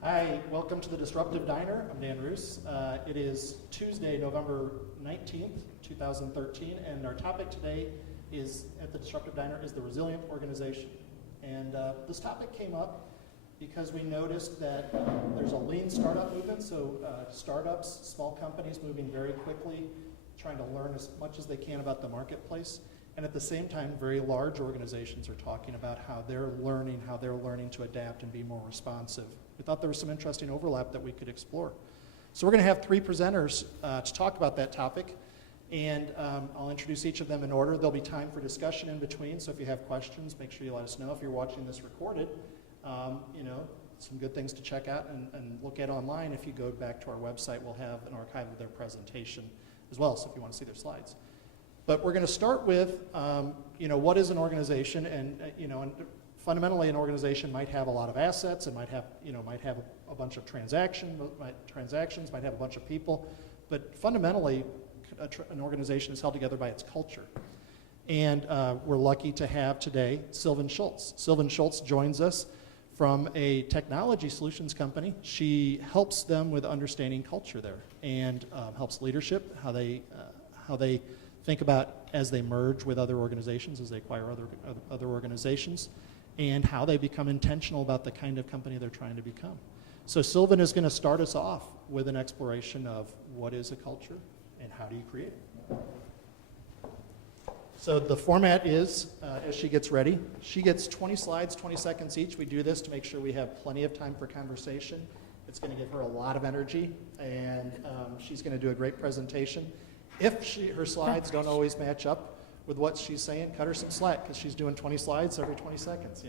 Hi, welcome to the Disruptive Diner. I'm Dan Roos. It is Tuesday, November 19th, 2013, and our topic today is at the Disruptive Diner is the resilient organization. And this topic came up because we noticed that there's a lean startup movement, so startups, small companies moving very quickly, trying to learn as much as they can about the marketplace. And at the same time, very large organizations are talking about how they're learning to adapt and be more responsive. We thought there was some interesting overlap that we could explore. So we're going to have three presenters to talk about that topic, and I'll introduce each of them in order. There'll be time for discussion in between, so if you have questions, make sure you let us know. If you're watching this recorded, some good things to check out and look at online. If you go back to our website, we'll have an archive of their presentation as well, so if you want to see their slides. But we're going to start with, what is an organization, and fundamentally, an organization might have a lot of assets. It might have a bunch of transactions, might have a bunch of people, but fundamentally, an organization is held together by its culture. And we're lucky to have today Sylvan Schulz. Sylvan Schulz joins us from a technology solutions company. She helps them with understanding culture there, and helps leadership, how they think about as they merge with other organizations, as they acquire other organizations, and how they become intentional about the kind of company they're trying to become. So Sylvan is going to start us off with an exploration of what is a culture and how do you create it. So the format is, as she gets ready, she gets 20 slides, 20 seconds each. We do this to make sure we have plenty of time for conversation. It's going to give her a lot of energy, and she's going to do a great presentation. If her slides don't always match up with what she's saying, cut her some slack, because she's doing 20 slides every 20 seconds,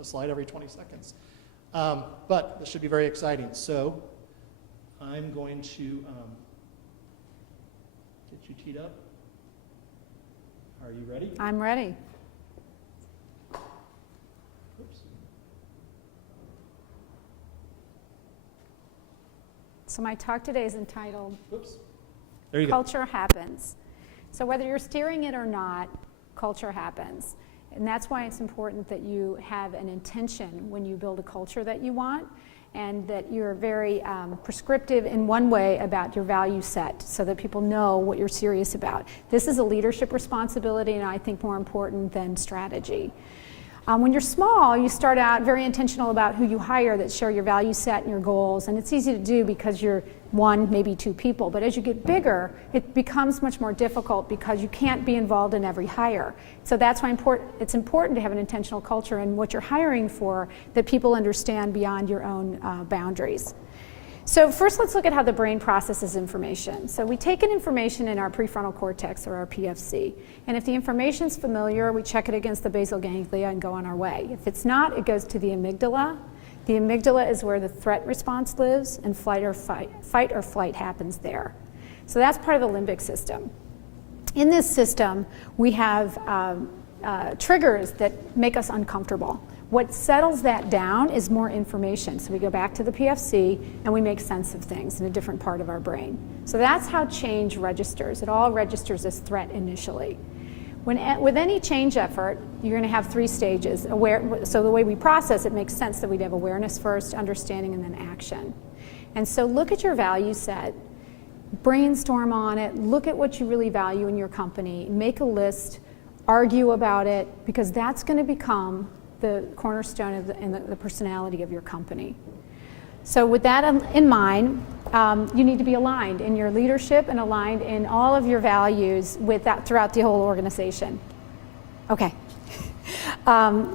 a slide every 20 seconds. But this should be very exciting. So I'm going to get you teed up. Are you ready? I'm ready. Oops. So my talk today is entitled, Oops. There you go. Culture Happens. So whether you're steering it or not, culture happens. And that's why it's important that you have an intention when you build a culture that you want, and that you're very prescriptive in one way about your value set so that people know what you're serious about. This is a leadership responsibility, and I think more important than strategy. When you're small, you start out very intentional about who you hire that share your value set and your goals, and it's easy to do because you're one, maybe two people. But as you get bigger, it becomes much more difficult because you can't be involved in every hire. So that's why it's important to have an intentional culture in what you're hiring for, that people understand beyond your own boundaries. So first, let's look at how the brain processes information. So we take in information in our prefrontal cortex, or our PFC, and if the information's familiar, we check it against the basal ganglia and go on our way. If it's not, it goes to the amygdala. The amygdala is where the threat response lives, and fight or flight happens there. So that's part of the limbic system. In this system, we have triggers that make us uncomfortable. What settles that down is more information. So we go back to the PFC and we make sense of things in a different part of our brain. So that's how change registers. It all registers as threat initially. With any change effort, you're going to have three stages. So the way we process it makes sense that we'd have awareness first, understanding, and then action. And so look at your value set, brainstorm on it, look at what you really value in your company, make a list, argue about it, because that's going to become the cornerstone of the personality of your company. So with that in mind, you need to be aligned in your leadership and aligned in all of your values with that throughout the whole organization. Okay.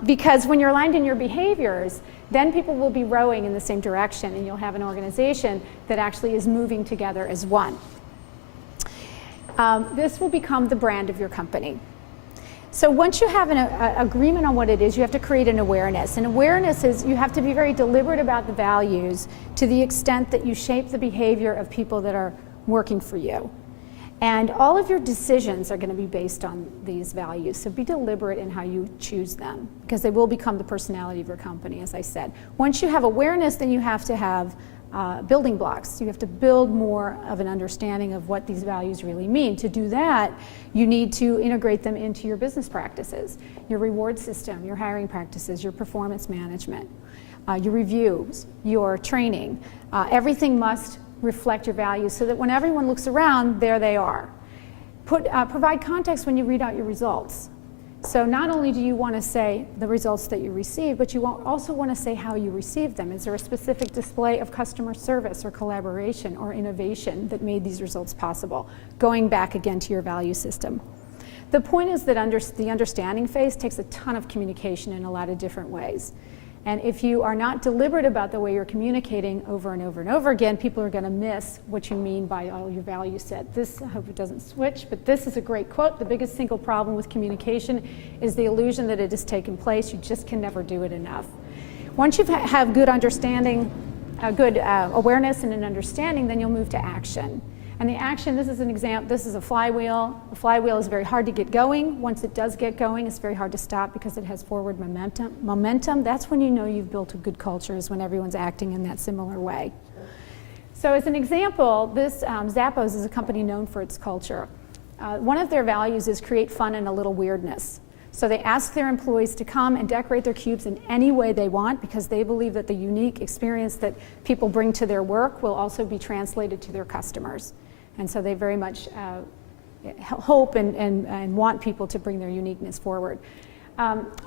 Because when you're aligned in your behaviors, then people will be rowing in the same direction, and you'll have an organization that actually is moving together as one. This will become the brand of your company. So once you have an agreement on what it is, you have to create an awareness. And awareness is you have to be very deliberate about the values to the extent that you shape the behavior of people that are working for you. And all of your decisions are going to be based on these values. So be deliberate in how you choose them, because they will become the personality of your company, as I said. Once you have awareness, then you have to have building blocks. You have to build more of an understanding of what these values really mean. To do that, you need to integrate them into your business practices, your reward system, your hiring practices, your performance management, your reviews, your training. Everything must reflect your values so that when everyone looks around, there they are. Provide context when you read out your results. So not only do you want to say the results that you receive, but you also want to say how you received them. Is there a specific display of customer service or collaboration or innovation that made these results possible? Going back again to your value system. The point is that the understanding phase takes a ton of communication in a lot of different ways. And if you are not deliberate about the way you're communicating over and over and over again, people are going to miss what you mean by all your value set. This, I hope it doesn't switch, but this is a great quote. The biggest single problem with communication is the illusion that it has taken place. You just can never do it enough. Once you have good understanding, good awareness and an understanding, then you'll move to action. And the action, this is an example, this is a flywheel. A flywheel is very hard to get going. Once it does get going, it's very hard to stop because it has forward momentum. That's when you know you've built a good culture, is when everyone's acting in that similar way. So as an example, this Zappos is a company known for its culture. One of their values is create fun and a little weirdness. So they ask their employees to come and decorate their cubes in any way they want because they believe that the unique experience that people bring to their work will also be translated to their customers. And so they very much hope and want people to bring their uniqueness forward.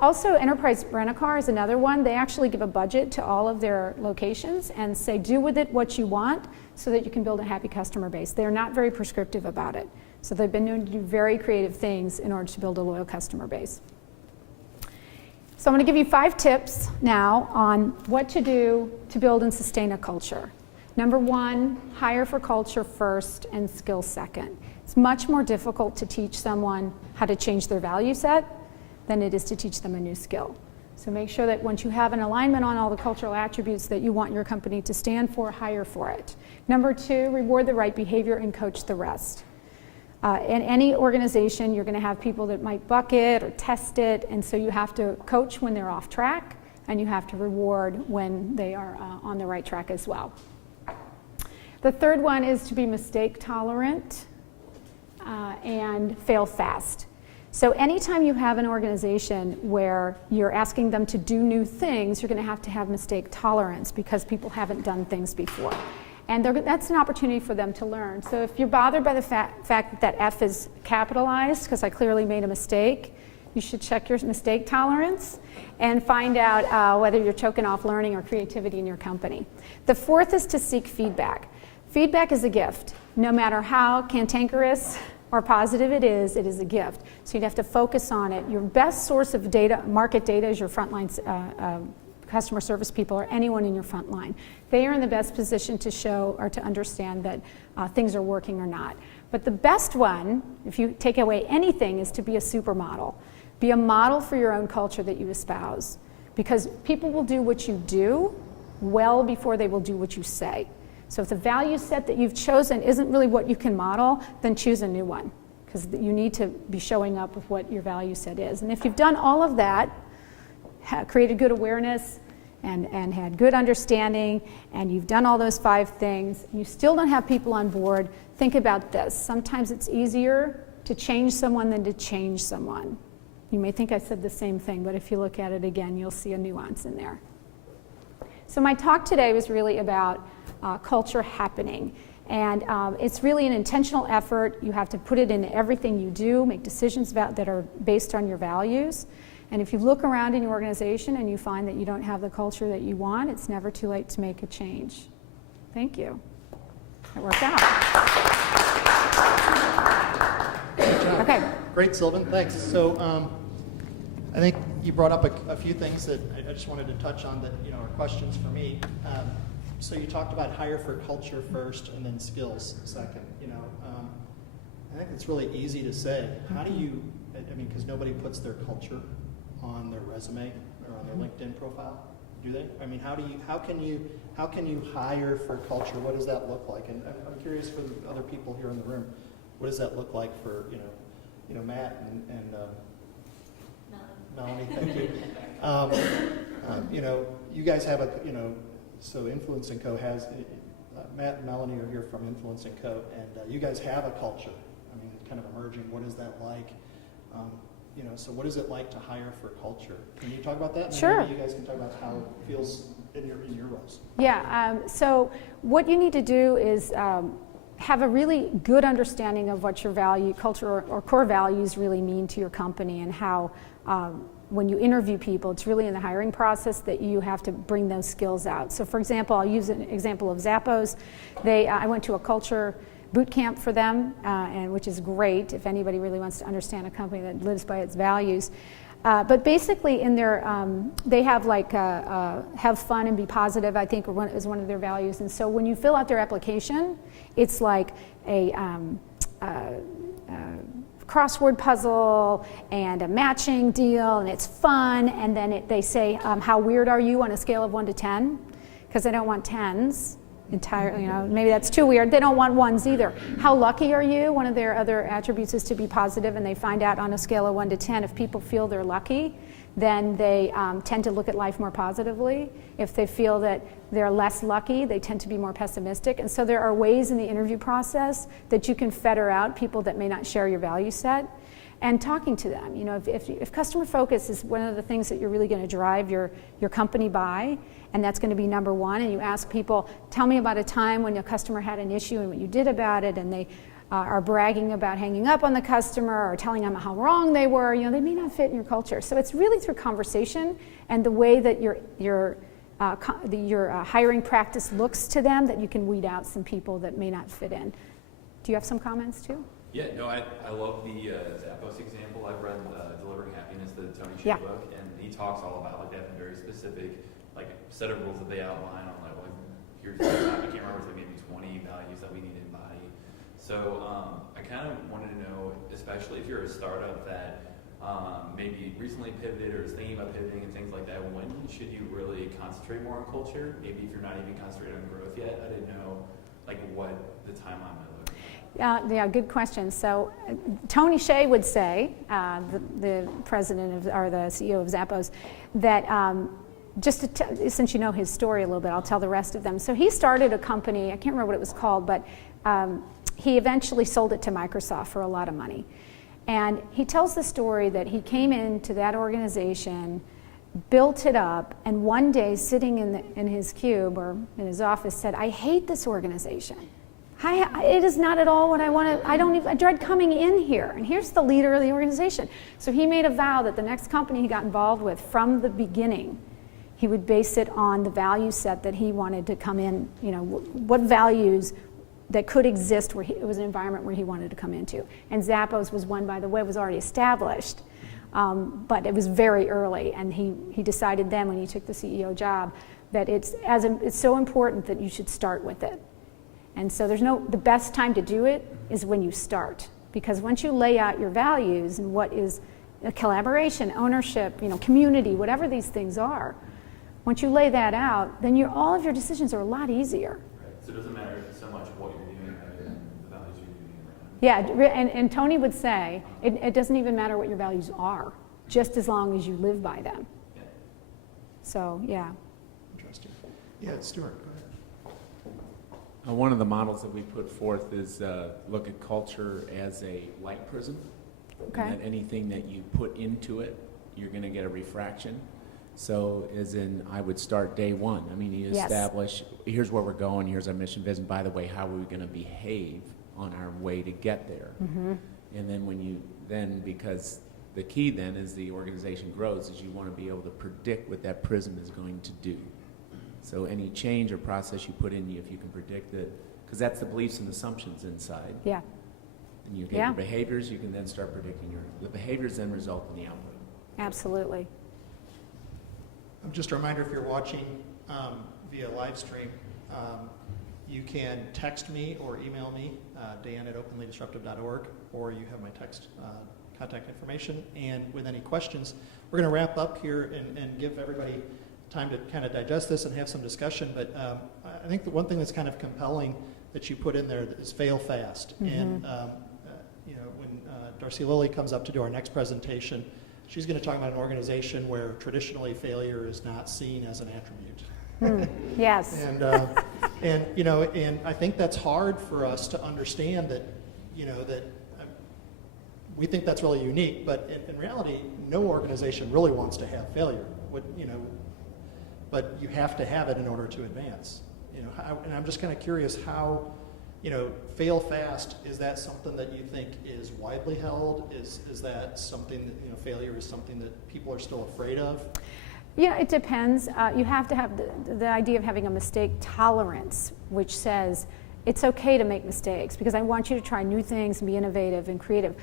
Also, Enterprise Rent-A-Car is another one. They actually give a budget to all of their locations and say, do with it what you want so that you can build a happy customer base. They're not very prescriptive about it. So they've been known to do very creative things in order to build a loyal customer base. So I'm going to give you 5 tips now on what to do to build and sustain a culture. Number 1, hire for culture first and skills second. It's much more difficult to teach someone how to change their value set than it is to teach them a new skill. So make sure that once you have an alignment on all the cultural attributes that you want your company to stand for, hire for it. Number 2, reward the right behavior and coach the rest. In any organization, you're going to have people that might buck it or test it, and so you have to coach when they're off track, and you have to reward when they are on the right track as well. The third one is to be mistake tolerant and fail fast. So anytime you have an organization where you're asking them to do new things, you're going to have mistake tolerance because people haven't done things before. And that's an opportunity for them to learn. So if you're bothered by the fact that F is capitalized, because I clearly made a mistake, you should check your mistake tolerance and find out whether you're choking off learning or creativity in your company. The fourth is to seek feedback. Feedback is a gift. No matter how cantankerous or positive it is a gift. So you'd have to focus on it. Your best source of data, market data, is your frontline customer service people or anyone in your front line. They are in the best position to show or to understand that things are working or not. But the best one, if you take away anything, is to be a supermodel. Be a model for your own culture that you espouse. Because people will do what you do well before they will do what you say. So if the value set that you've chosen isn't really what you can model, then choose a new one. Because you need to be showing up with what your value set is. And if you've done all of that, created good awareness and had good understanding, and you've done all those 5 things, and you still don't have people on board, think about this. Sometimes it's easier to change someone than to change someone. You may think I said the same thing, but if you look at it again, you'll see a nuance in there. So my talk today was really about culture happening. And it's really an intentional effort. You have to put it into everything you do, make decisions that are based on your values. And if you look around in your organization and you find that you don't have the culture that you want, it's never too late to make a change. Thank you. It worked out. Okay. Great, Sylvan. Thanks. So I think you brought up a few things that I just wanted to touch on that are questions for me. So you talked about hire for culture first and then skills second. I think it's really easy to say. How do you? Because nobody puts their culture on their resume or on their LinkedIn profile, do they? How can you hire for culture? What does that look like? And I'm curious for the other people here in the room, what does that look like for Matt and Melanie? Thank you. You guys have So Influence & Co. has, Matt and Melanie are here from Influence & Co. And you guys have a culture. I mean, kind of emerging. What is that like? So what is it like to hire for culture? Can you talk about that? And Sure. Maybe you guys can talk about how it feels in your roles. Yeah, so what you need to do is have a really good understanding of what your culture or core values really mean to your company, and how when you interview people, it's really in the hiring process that you have to bring those skills out. So for example, I'll use an example of Zappos. I went to a culture boot camp for them, and which is great if anybody really wants to understand a company that lives by its values. But basically, in their they have like have fun and be positive, I think, is one of their values. And so when you fill out their application, it's like a crossword puzzle and a matching deal, and it's fun. And then they say, how weird are you on a scale of 1 to 10? Because they don't want 10s. Entirely, maybe that's too weird. They don't want 1s either. How lucky are you? One of their other attributes is to be positive, and they find out on a scale of 1 to 10, if people feel they're lucky, then they tend to look at life more positively. If they feel that they're less lucky, they tend to be more pessimistic. And so there are ways in the interview process that you can filter out people that may not share your value set, and talking to them. If customer focus is one of the things that you're really going to drive your company by, and that's going to be number one, and you ask people, tell me about a time when your customer had an issue and what you did about it, and they are bragging about hanging up on the customer or telling them how wrong they were, they may not fit in your culture. So it's really through conversation and the way that your hiring practice looks to them that you can weed out some people that may not fit in. Do you have some comments too? Yeah, no, I love the Zappos example. I've read Delivering Happiness, the Tony Hsieh Yeah. book, and he talks all about like they have a very specific set of rules that they outline on here's I can't remember, it's maybe 20 values that we need to embody. So I kind of wanted to know, especially if you're a startup that maybe recently pivoted or is thinking about pivoting and things like that, when should you really concentrate more on culture? Maybe if you're not even concentrating on growth yet, I didn't know what the timeline might look like. Yeah, good question. So Tony Hsieh would say, the president or the CEO of Zappos, that since you know his story a little bit, I'll tell the rest of them. So he started a company, I can't remember what it was called, but he eventually sold it to Microsoft for a lot of money. And he tells the story that he came into that organization, built it up, and one day sitting in his cube or in his office said, I hate this organization. It is not at all what I want to, I dread coming in here. And here's the leader of the organization. So he made a vow that the next company he got involved with from the beginning, he would base it on the value set that he wanted to come in, what values that could exist where it was an environment where he wanted to come into. And Zappos was one, by the way, was already established, but it was very early. And he decided then when he took the CEO job that it's so important that you should start with it. And so the best time to do it is when you start. Because once you lay out your values and what is collaboration, ownership, community, whatever these things are, once you lay that out, then all of your decisions are a lot easier. Right. So it doesn't matter so much what you're doing rather than the values you're doing around. Yeah, and Tony would say, it doesn't even matter what your values are, just as long as you live by them. Yeah. So, yeah. Interesting. Yeah, Stuart, go ahead. One of the models that we put forth is look at culture as a light prism. Okay. And that anything that you put into it, you're going to get a refraction. So as in, I would start day one. I mean, you establish, here's where we're going, here's our mission, vision. By the way, how are we going to behave on our way to get there? Mm-hmm. And then because the key then as the organization grows is you want to be able to predict what that prism is going to do. So any change or process you put in, if you can predict it, because that's the beliefs and assumptions inside. Yeah. And you get your behaviors, you can then start predicting the behaviors then result in the output. Absolutely. Just a reminder, if you're watching via live stream, you can text me or email me, dan@openlydisruptive.org, or you have my text contact information. And with any questions, we're going to wrap up here and give everybody time to kind of digest this and have some discussion. But I think the one thing that's kind of compelling that you put in there is fail fast. Mm-hmm. And when Darcy Lilly comes up to do our next presentation, she's going to talk about an organization where traditionally failure is not seen as an attribute. Yes. And I think that's hard for us to understand that, that we think that's really unique, but in reality, no organization really wants to have failure. But you have to have it in order to advance. And I'm just kind of curious how, fail fast, is that something that you think is widely held? Is that something that, failure is something that people are still afraid of? Yeah, it depends. You have to have the idea of having a mistake tolerance, which says it's okay to make mistakes because I want you to try new things and be innovative and creative.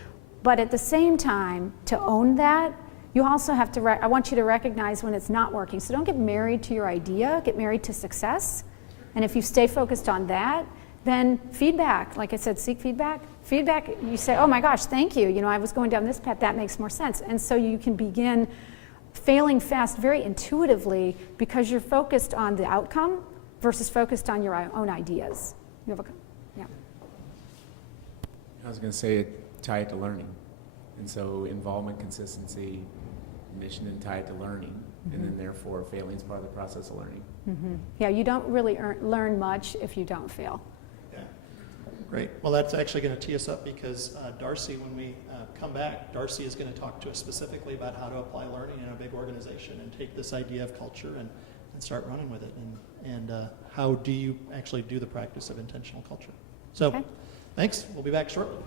But at the same time, to own that, you also have to, I want you to recognize when it's not working. So don't get married to your idea, get married to success. And if you stay focused on that, then feedback, like I said, seek feedback. Feedback, you say, oh my gosh, thank you. I was going down this path, that makes more sense. And so you can begin failing fast very intuitively because you're focused on the outcome versus focused on your own ideas. Yeah. I was going to say it tied to learning. And so involvement, consistency, mission and tied to learning. And then therefore failing is part of the process of learning. Yeah, you don't really learn much if you don't fail. Yeah, great. Well, that's actually going to tee us up because Darcy, when we come back, Darcy is going to talk to us specifically about how to apply learning in a big organization and take this idea of culture and start running with it. And how do you actually do the practice of intentional culture? So, Thanks. We'll be back shortly.